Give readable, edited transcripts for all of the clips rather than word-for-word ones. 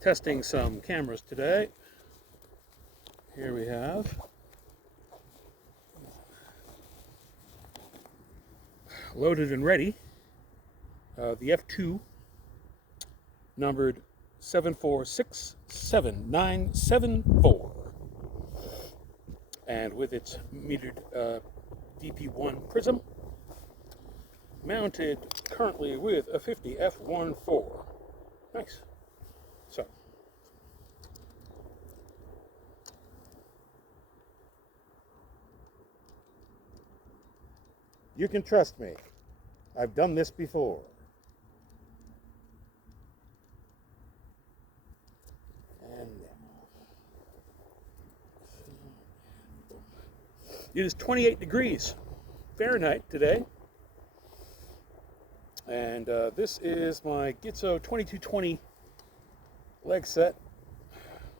testing some cameras today. Here we have loaded and ready the F2 numbered 7467974, and with its metered DP-1 prism mounted currently with a 50 f1.4. Nice. So you can trust me. I've done this before. And it is 28 degrees Fahrenheit today. And this is my Gitzo 2220 leg set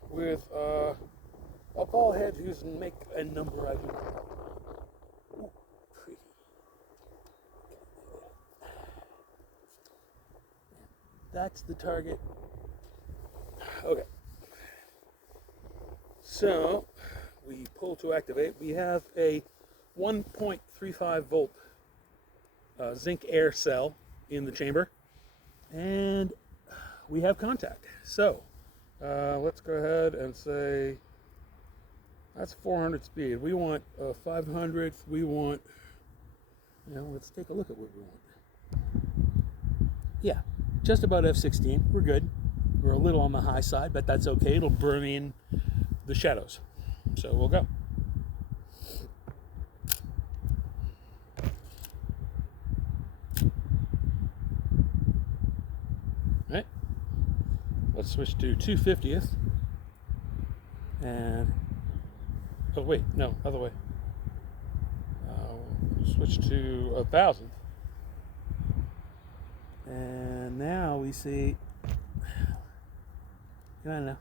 with a ball head who's make a number I do. Ooh, pretty. That's the target. Okay. So we pull to activate. We have a 1.35 volt zinc air cell in the chamber, and we have contact. So let's go ahead and say that's 400 speed. We want 500th. We want, let's take a look at what we want. Yeah, just about F16. We're good. We're a little on the high side, but that's okay. It'll burn in the shadows. So we'll go. Right. Let's switch to 250th. And, oh wait, no, other way. Switch to 1,000th. And now we see, I don't know,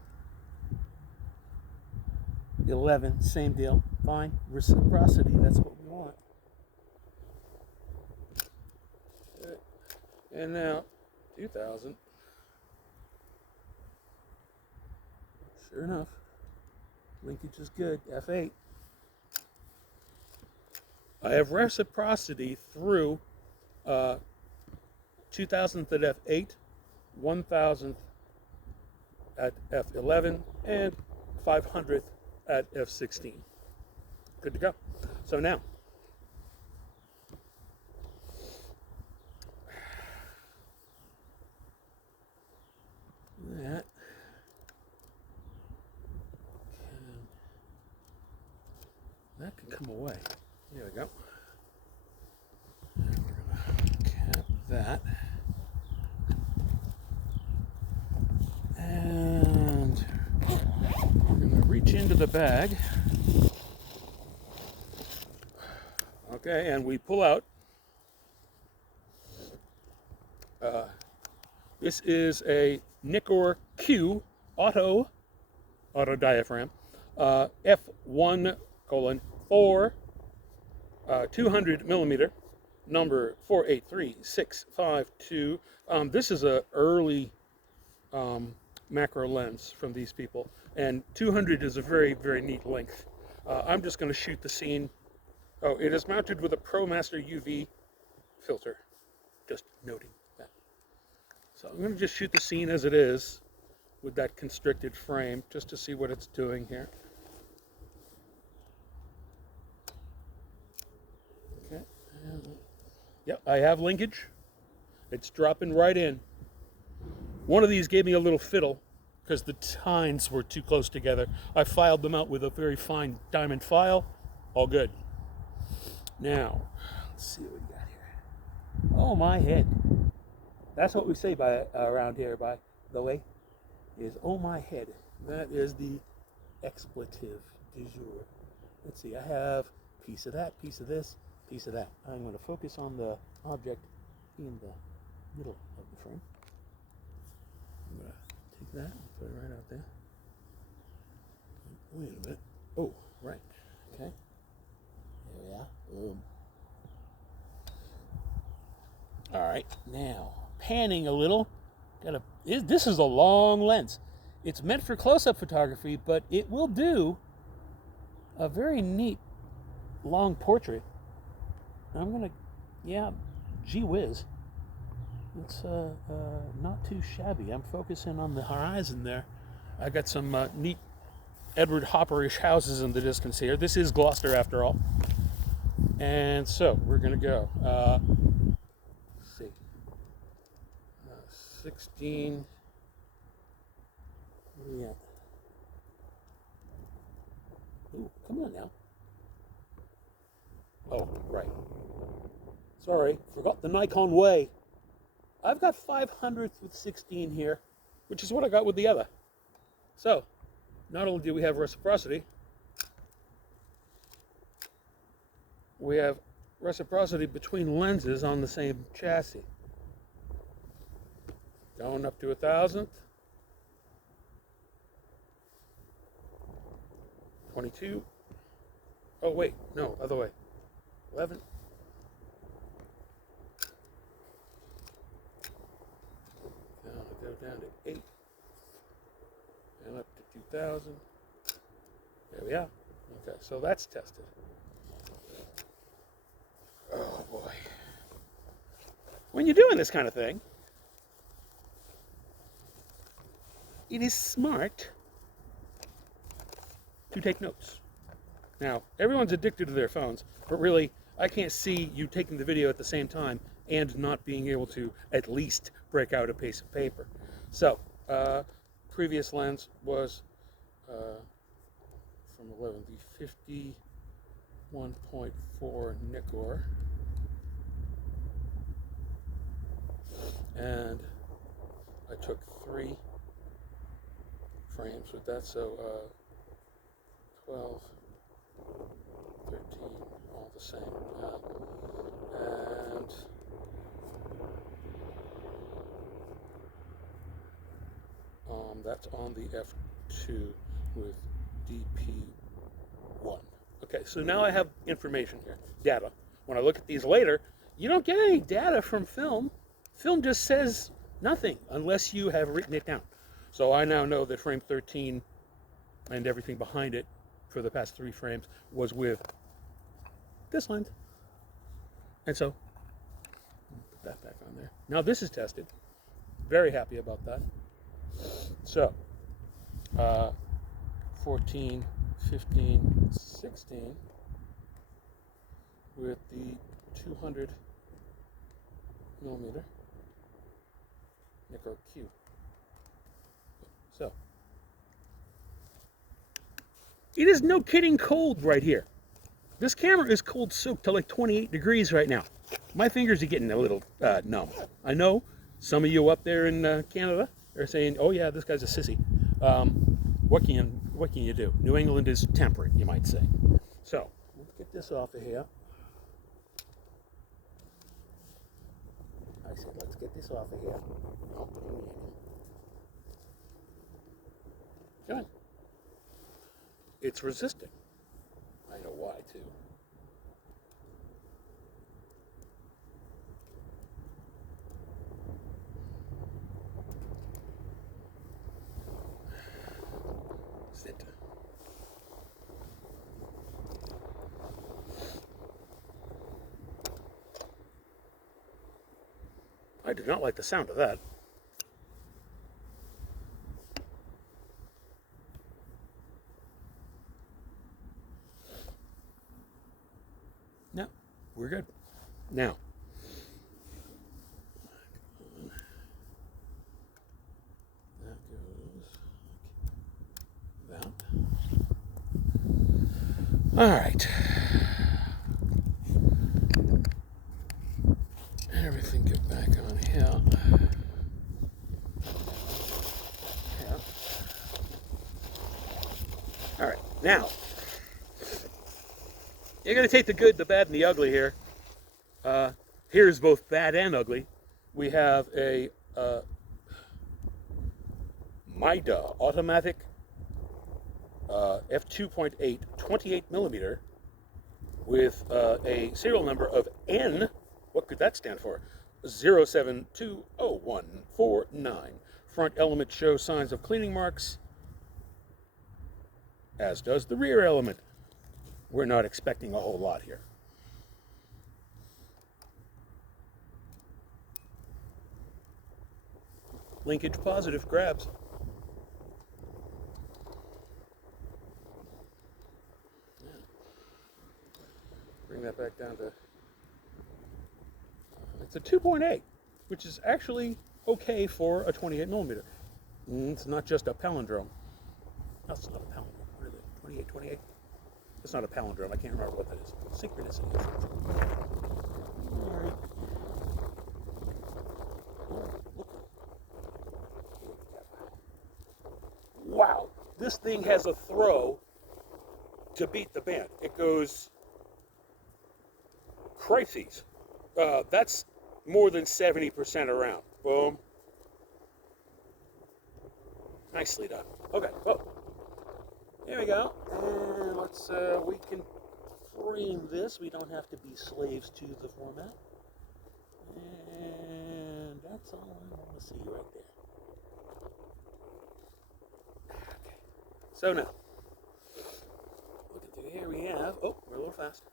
11, same deal, fine, reciprocity, that's what we want. And now, 2,000. Sure enough, linkage is good, F8. I have reciprocity through 2,000th at F8, 1,000th at F11, and 500th at F16. Good to go. So now, that can come away. There we go. And we're going to cap that. And we're going to reach into the bag. Okay, and we pull out. This is a Nikkor Q auto diaphragm, F1:4, 200 millimeter, number 483652. This is a early macro lens from these people, and 200 is a very, very neat length. I'm just going to shoot the scene. Oh, it is mounted with a ProMaster UV filter, just noting that. So I'm going to just shoot the scene as it is with that constricted frame, just to see what it's doing here. Okay. Yep, I have linkage. It's dropping right in. One of these gave me a little fiddle because the tines were too close together. I filed them out with a very fine diamond file. All good. Now, let's see what we got here. Oh, my head. That's what we say around here, by the way, is oh my head. That is the expletive du jour. Let's see, I have piece of that, piece of this, piece of that. I'm going to focus on the object in the middle of the frame. I'm going to take that and put it right out there. Wait a minute. Oh, right. Okay. There we are. Boom. All right, now panning a little. This is a long lens. It's meant for close-up photography, but it will do a very neat long portrait. I'm gonna, yeah, gee whiz. It's not too shabby. I'm focusing on the horizon there. I got some neat Edward Hopperish houses in the distance here. This is Gloucester after all. And so we're gonna go. Let's see. 16. What are we at? Ooh, come on now. Oh, right. Sorry, forgot the Nikon way. I've got 500th with 16 here, which is what I got with the other. So, not only do we have reciprocity, we have reciprocity between lenses on the same chassis. Going up to 1,000th. 22. Oh, wait, no, other way. 11. Now I go down to 8. And up to 2,000. There we are. Okay, so that's tested. Oh, boy. When you're doing this kind of thing, it is smart to take notes. Now, everyone's addicted to their phones, but really, I can't see you taking the video at the same time and not being able to at least break out a piece of paper. So, previous lens was from 11, the 51.4 Nikkor. And I took 3 frames with that, so 12, 13, all the same. And that's on the f2 with DP-1. Okay, so now I have information here, data. When I look at these later, you don't get any data from film. Film just says nothing unless you have written it down. So I now know that frame 13 and everything behind it for the past 3 frames was with this lens. And so, put that back on there. Now this is tested. Very happy about that. So, 14, 15, 16 with the 200 millimeter Nikkor Q. So, it is no kidding cold right here. This camera is cold soaked to like 28 degrees right now. My fingers are getting a little numb. I know some of you up there in Canada are saying, "Oh yeah, this guy's a sissy." What can you do? New England is temperate, you might say. So let's get this off of here. I said, let's get this off of here. Oh, good. It's resisting. I know why too. Sit. I do not like the sound of that. No, we're good. Now, that goes like that. All right. Everything get back on here. All right, now you're going to take the good, the bad, and the ugly here. Here's both bad and ugly. We have a Mida automatic f2.8 28 millimeter with a serial number of N. What could that stand for? 0720149 front element shows signs of cleaning marks, as does the rear element. We're not expecting a whole lot here. Linkage positive, grabs. Yeah. Bring that back down to, it's a 2.8, which is actually okay for a 28 millimeter. It's not just a palindrome. That's not a palindrome. What is it? 28, 28? It's not a palindrome. I can't remember what that is. Synchronicity. All right. Wow, this thing has a throw to beat the band. It goes, crises. That's more than 70% around. Boom. Nicely done. Okay, well, here we go. And let's, we can frame this. We don't have to be slaves to the format. And that's all I want to see right there. Okay. So now, looking through here, we have, oh, we're a little fast.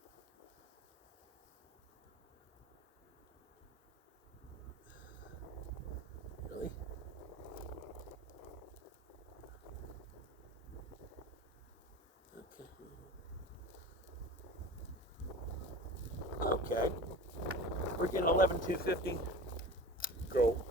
Really? Okay. We're getting 11,250. Go.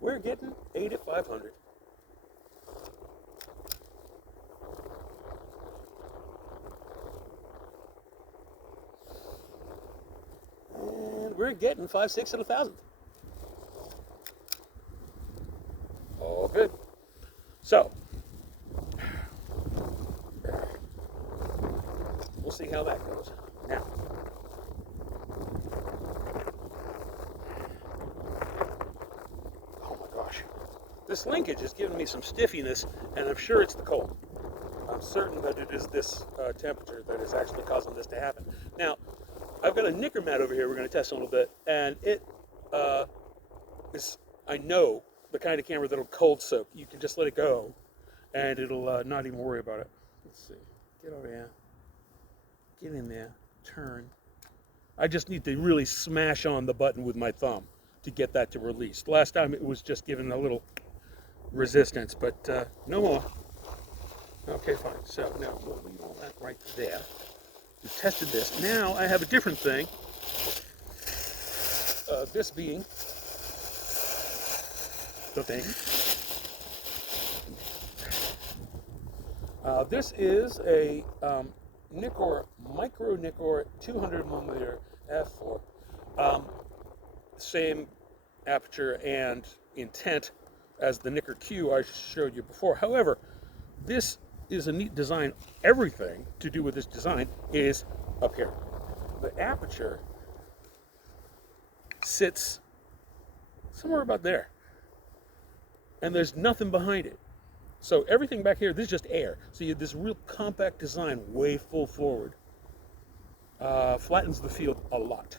We're getting 8 at 500. And we're getting 5, 6 at 1,000. All good. So, we'll see how that goes. Now, oh my gosh. This linkage is giving me some stiffiness, and I'm sure it's the cold. I'm certain that it is this temperature that is actually causing this to happen. Now, I've got a Nikkor mat over here we're going to test a little bit, and it is, I know, the kind of camera that'll cold soak. You can just let it go, and it'll not even worry about it. Let's see. Get over here. Get in there. Turn. I just need to really smash on the button with my thumb to get that to release. Last time it was just giving a little resistance, but no more. Okay, fine. So now we'll leave all that right there. We tested this. Now I have a different thing. This being the thing. This is a Nikkor, micro Nikkor 200mm f4. Same aperture and intent as the Nikkor Q I showed you before. However, this is a neat design. Everything to do with this design is up here. The aperture sits somewhere about there, and there's nothing behind it. So everything back here, this is just air. So you have this real compact design, way full forward. Flattens the field a lot.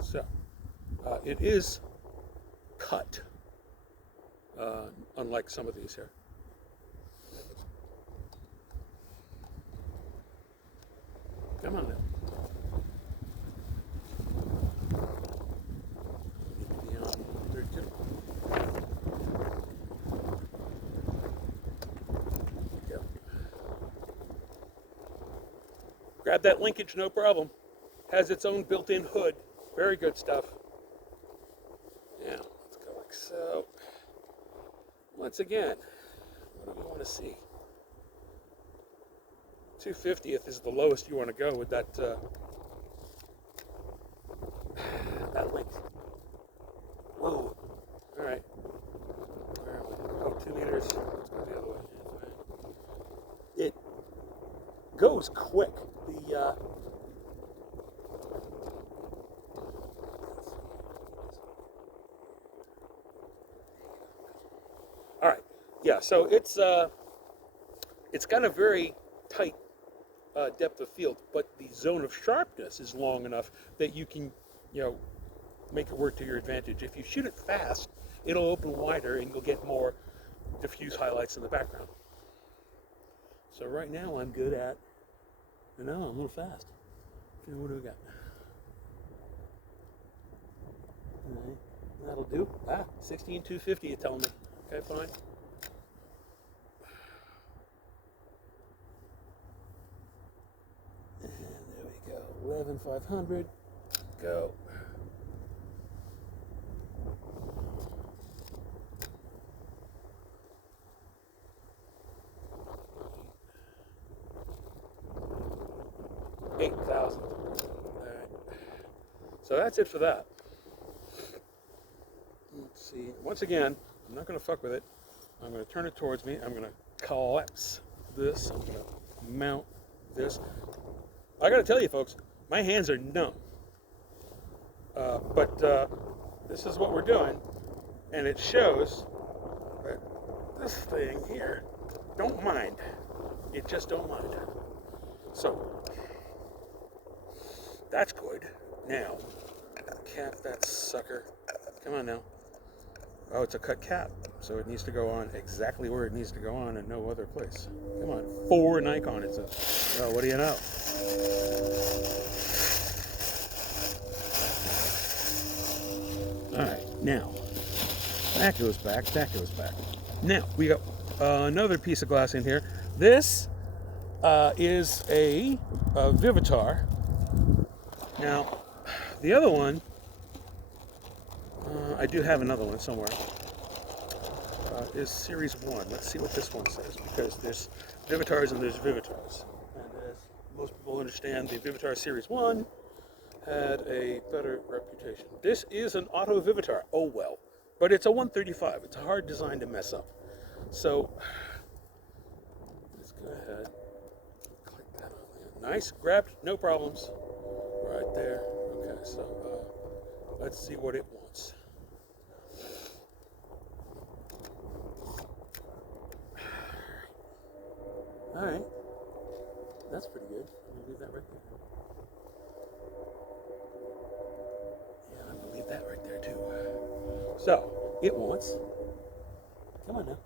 So it is cut, unlike some of these here. Come on now. Grab that linkage, no problem. Has its own built-in hood. Very good stuff. Now, let's go like so. Once again, what do we want to see? 250th is the lowest you want to go with that that length. Whoa. All right. Where are we? Oh, 2 meters. Let's go the other way. It goes quick. All right. Yeah. So it's got a very tight depth of field, but the zone of sharpness is long enough that you can, make it work to your advantage. If you shoot it fast, it'll open wider and you'll get more diffuse highlights in the background. So right now I'm good at, I'm a little fast. What do we got? All right, that'll do. 16,250 you're telling me. Okay, fine. And there we go. 11,500. Go. $8,000. All right. So that's it for that. Let's see. Once again, I'm not going to fuck with it. I'm going to turn it towards me. I'm going to collapse this. I'm going to mount this. I got to tell you, folks, my hands are numb. But this is what we're doing, and it shows that this thing here don't mind. It just don't mind. So that's good. Now, cap that sucker. Come on now. Oh, it's a cut cap, so it needs to go on exactly where it needs to go on and no other place. Come on, for Nikon it says. Well, what do you know? All right, now, that goes back, that goes back. Now, we got another piece of glass in here. This is a Vivitar. Now, the other one, I do have another one somewhere, is Series 1. Let's see what this one says, because there's Vivitars and there's Vivitars. And as most people understand, the Vivitar Series 1 had a better reputation. This is an auto Vivitar. Oh well. But it's a 135. It's a hard design to mess up. So, let's go ahead. Click that on there. Nice. Grabbed. No problems. Right there. Okay, so let's see what it wants. All right, that's pretty good. I'm gonna leave that right there. Yeah, I'm gonna leave that right there too. So it wants. Come on now.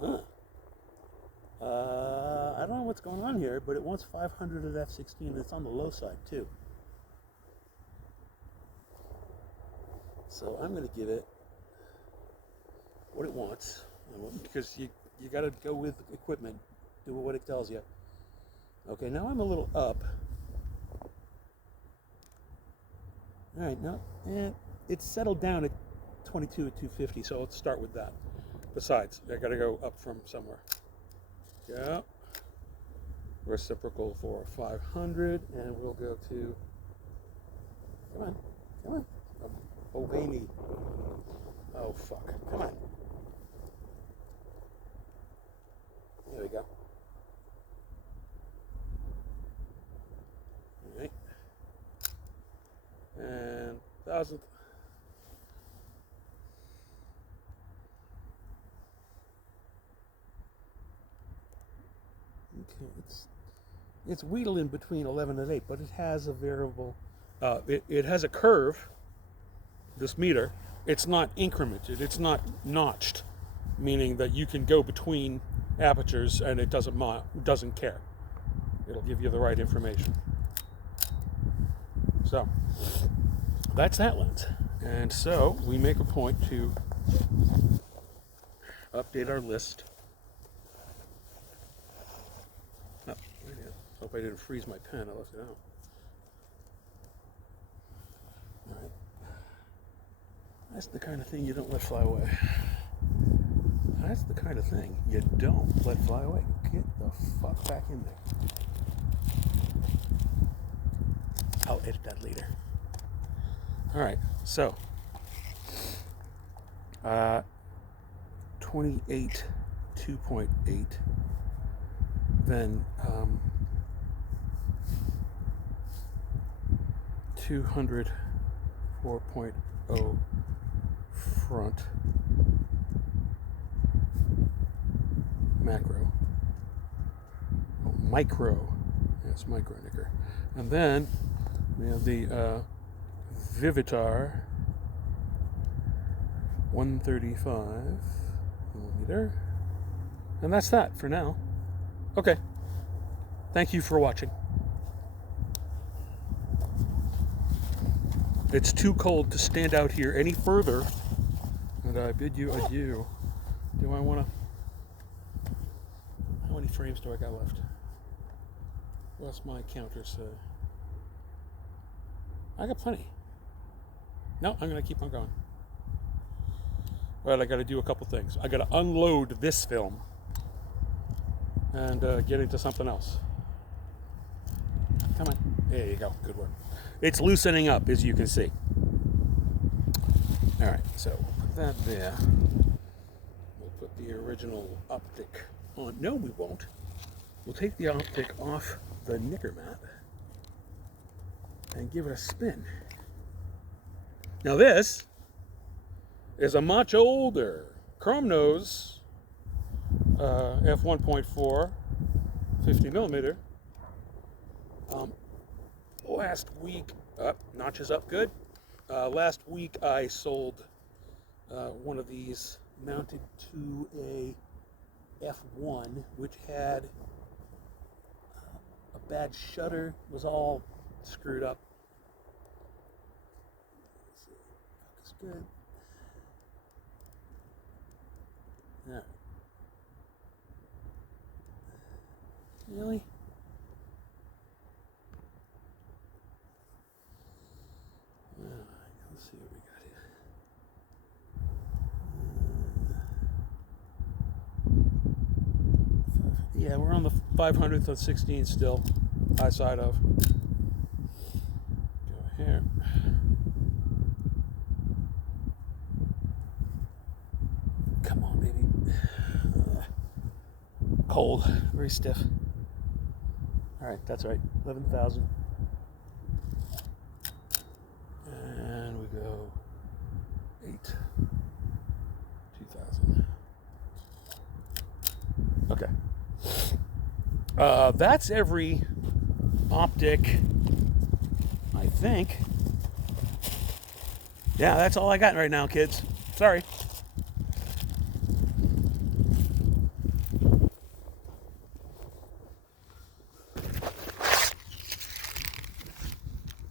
Huh. I don't know what's going on here, but it wants 500 of f/16. It's on the low side too. So I'm going to give it what it wants, because you got to go with equipment, do what it tells you. Okay, now I'm a little up. All right, now it's settled down at 22 at 250, so let's start with that. Besides, I got to go up from somewhere. Yeah. Reciprocal for 500, and we'll go to. Come on. Obey me. Oh fuck! Come on. There we go. All right. And 1,000. Okay, it's wheedling between 11 and 8, but it has a variable. It has a curve. This meter, it's not incremented. It's not notched, meaning that you can go between apertures and it doesn't care. It'll give you the right information. So that's that lens. And so we make a point to update our list. Oh, hope I didn't freeze my pen. I left it out. All right. That's the kind of thing you don't let fly away. That's the kind of thing you don't let fly away. Get the fuck back in there. I'll edit that later. All right, so 28 2.8, then 200 4.0 front macro, micro. Yes, micro Nikkor. And then we have the Vivitar 135 millimeter. And that's that for now. Okay. Thank you for watching. It's too cold to stand out here any further, and I bid you adieu. Do I want to... How many frames do I got left? What's my counter say? I got plenty. No, I'm going to keep on going. But I got to do a couple things. I got to unload this film and get into something else. Come on. There you go. Good work. It's loosening up, as you can see. All right, so we'll put that there. We'll put the original optic on. No, we won't. We'll take the optic off the Nikkor mat and give it a spin. Now this is a much older chrome nose f1.4 50 millimeter. Last week, notches up good. Last week I sold one of these mounted to a F1, which had a bad shutter, was all screwed up. Let's see, focus good. Yeah. Really? Let's see what we got here. Yeah, we're on the 500th of 16 still, high side of. Go here. Come on, baby. Cold, very stiff. All right, that's right, 11,000. And we go 8, 2,000. Okay. That's every optic, I think. Yeah, that's all I got right now, kids. Sorry.